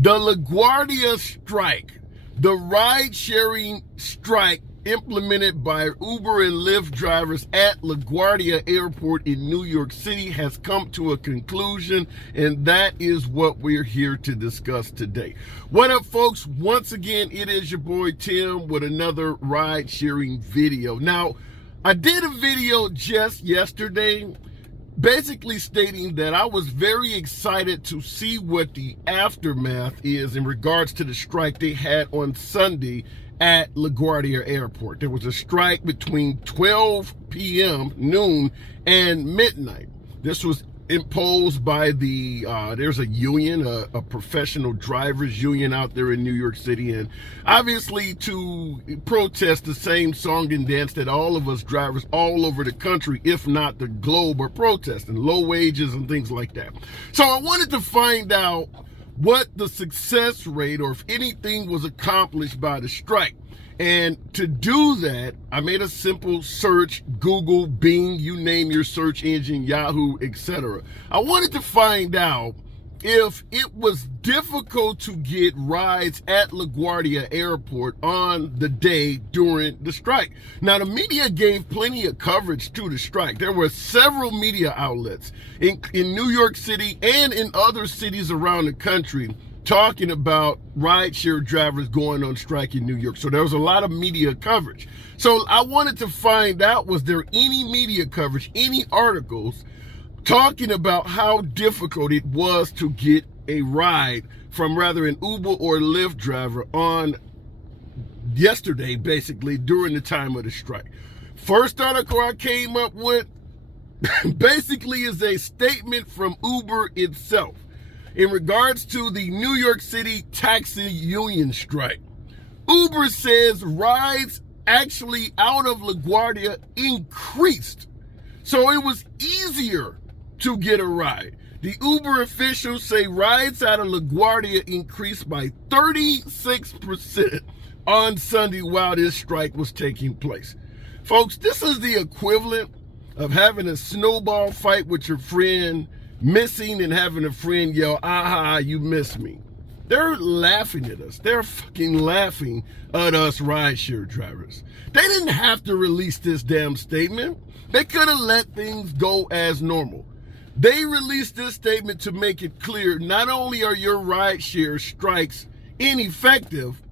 The LaGuardia strike, the ride-sharing strike implemented by Uber and Lyft drivers at LaGuardia Airport in New York City has come to a conclusion, and that is what we're here to discuss today. What up, folks? Once again, it is your boy Tim with another ride-sharing video. Now, I did a video just yesterday basically stating that I was very excited to see what the aftermath is in regards to the strike they had on Sunday at LaGuardia Airport. There was a strike between 12 p.m., noon, and midnight. This was imposed by there's a union, a professional drivers union out there in New York City, and obviously to protest the same song and dance that all of us drivers all over the country, if not the globe, are protesting, low wages and things like that. So I wanted to find out what the success rate, or if anything was accomplished by the strike. And to do that, I made a simple search, Google, Bing, you name your search engine, Yahoo, etc. I wanted to find out if it was difficult to get rides at LaGuardia Airport on the day during the strike. Now, the media gave plenty of coverage to the strike. There were several media outlets in New York City and in other cities around the country talking about rideshare drivers going on strike in New York. So there was a lot of media coverage. So I wanted to find out, was there any media coverage, any articles talking about how difficult it was to get a ride from rather an Uber or Lyft driver on yesterday, basically during the time of the strike. First article I came up with basically is a statement from Uber itself in regards to the New York City taxi union strike. Uber says rides actually out of LaGuardia increased, so it was easier to get a ride. The Uber officials say rides out of LaGuardia increased by 36% on Sunday while this strike was taking place. Folks, this is the equivalent of having a snowball fight with your friend, missing and having a friend yell, "Aha, you missed me." They're laughing at us. They're fucking laughing at us rideshare drivers. They didn't have to release this damn statement. They could have let things go as normal. They released this statement to make it clear not only are your rideshare strikes ineffective,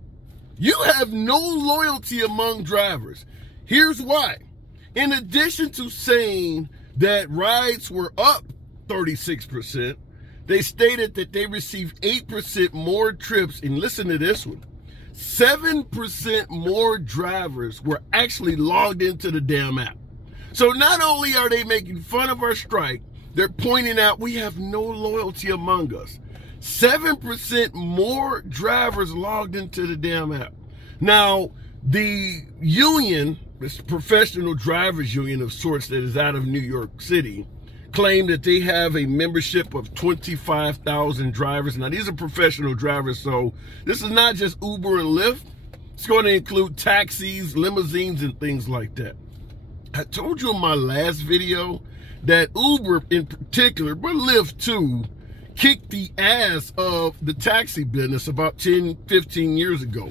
you have no loyalty among drivers. Here's why. In addition to saying that rides were up 36%, they stated that they received 8% more trips, and listen to this one, 7% more drivers were actually logged into the damn app. So not only are they making fun of our strike, they're pointing out we have no loyalty among us. 7% more drivers logged into the damn app. Now, the union, this professional drivers union of sorts that is out of New York City, claim that they have a membership of 25,000 drivers. Now, these are professional drivers, so this is not just Uber and Lyft. It's going to include taxis, limousines, and things like that. I told you in my last video that Uber in particular, but Lyft too, kicked the ass of the taxi business about 10, 15 years ago.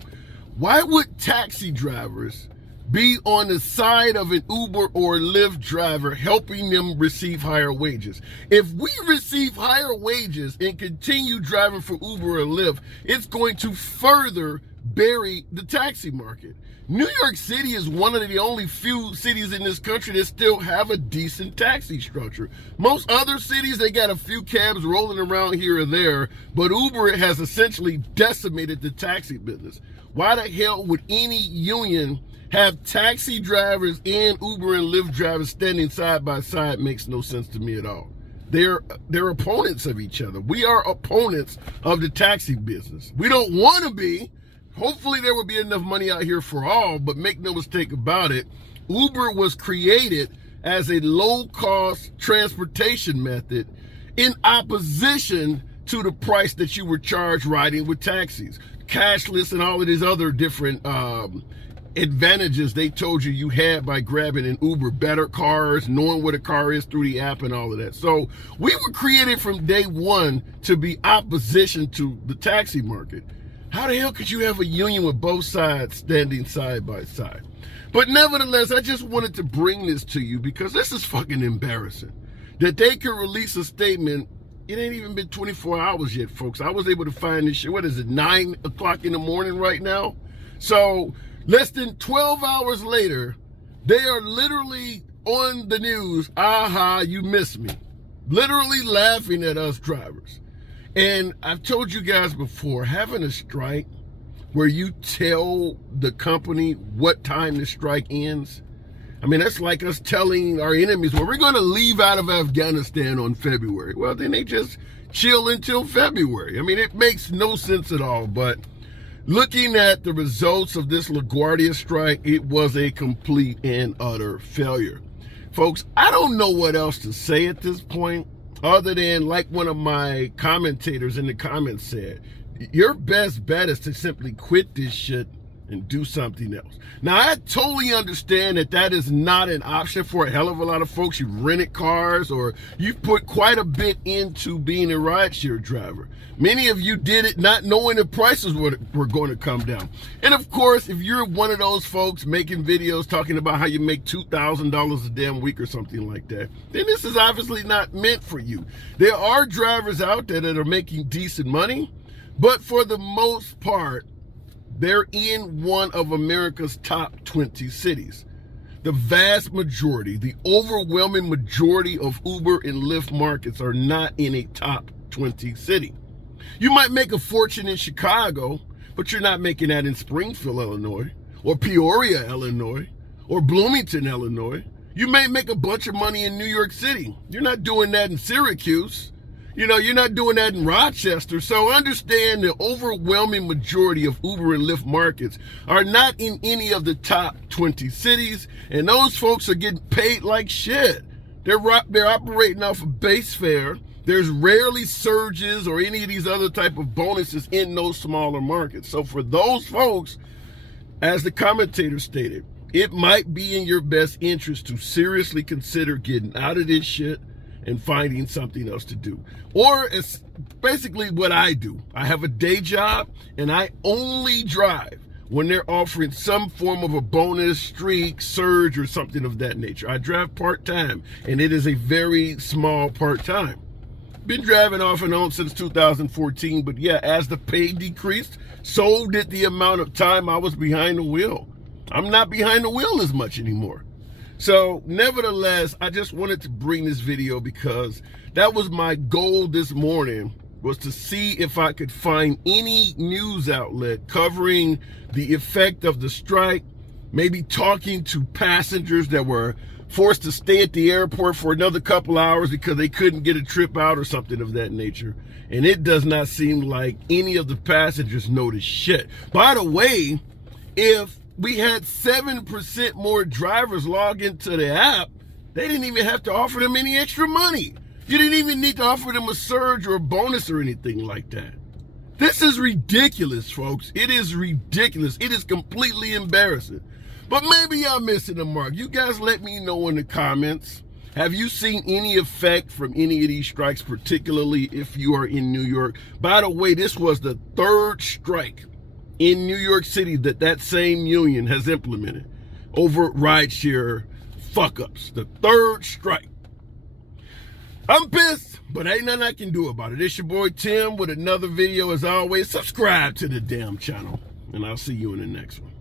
Why would taxi drivers be on the side of an Uber or Lyft driver helping them receive higher wages? If we receive higher wages and continue driving for Uber or Lyft, it's going to further bury the taxi market. New York City is one of the only few cities in this country that still have a decent taxi structure. Most other cities, they got a few cabs rolling around here or there, but Uber has essentially decimated the taxi business. Why the hell would any union have taxi drivers and Uber and Lyft drivers standing side by side? Makes no sense to me at all. They're opponents of each other. We are opponents of the taxi business. We don't want to be. Hopefully there will be enough money out here for all, but make no mistake about it, Uber was created as a low-cost transportation method in opposition to the price that you were charged riding with taxis, cashless, and all of these other different advantages they told you you had by grabbing an Uber, better cars, knowing what a car is through the app and all of that. So we were created from day one to be opposition to the taxi market. How the hell could you have a union with both sides standing side by side? But nevertheless, I just wanted to bring this to you because this is fucking embarrassing. That they could release a statement. It ain't even been 24 hours yet, folks. I was able to find this shit. What is it, 9 o'clock in the morning right now? So less than 12 hours later, they are literally on the news. Aha, you missed me. Literally laughing at us drivers. And I've told you guys before, having a strike where you tell the company what time the strike ends, I mean, that's like us telling our enemies, well, we're going to leave out of Afghanistan on February. Well, then they just chill until February. I mean, it makes no sense at all. But looking at the results of this LaGuardia strike, it was a complete and utter failure. Folks, I don't know what else to say at this point other than, like one of my commentators in the comments said, your best bet is to simply quit this shit and do something else. Now, I totally understand that that is not an option for a hell of a lot of folks. You've rented cars or you've put quite a bit into being a rideshare driver. Many of you did it not knowing the prices were going to come down. And of course, if you're one of those folks making videos talking about how you make $2,000 a damn week or something like that, then this is obviously not meant for you. There are drivers out there that are making decent money, but for the most part, they're in one of America's top 20 cities. The vast majority, the overwhelming majority of Uber and Lyft markets are not in a top 20 city. You might make a fortune in Chicago, but you're not making that in Springfield, Illinois, or Peoria, Illinois, or Bloomington, Illinois. You may make a bunch of money in New York City. You're not doing that in Syracuse. You know, you're not doing that in Rochester. So understand the overwhelming majority of Uber and Lyft markets are not in any of the top 20 cities. And those folks are getting paid like shit. They're operating off of base fare. There's rarely surges or any of these other type of bonuses in those smaller markets. So for those folks, as the commentator stated, it might be in your best interest to seriously consider getting out of this shit and finding something else to do. Or it's basically what I do. I have a day job and I only drive when they're offering some form of a bonus, streak, surge, or something of that nature. I drive part-time and it is a very small part-time. Been driving off and on since 2014, but yeah, as the pay decreased, so did the amount of time I was behind the wheel. I'm not behind the wheel as much anymore. So nevertheless, I just wanted to bring this video because that was my goal this morning, was to see if I could find any news outlet covering the effect of the strike, maybe talking to passengers that were forced to stay at the airport for another couple hours because they couldn't get a trip out or something of that nature. And it does not seem like any of the passengers noticed shit. By the way, if we had 7% more drivers log into the app, they didn't even have to offer them any extra money. You didn't even need to offer them a surge or a bonus or anything like that. This is ridiculous, folks. It is ridiculous. It is completely embarrassing. But maybe I'm missing the mark. You guys let me know in the comments. Have you seen any effect from any of these strikes, particularly if you are in New York? By the way, this was the third strike in New York City that same union has implemented over rideshare fuck-ups. The third strike. I'm pissed, but ain't nothing I can do about it. It's your boy Tim with another video. As always, subscribe to the damn channel, and I'll see you in the next one.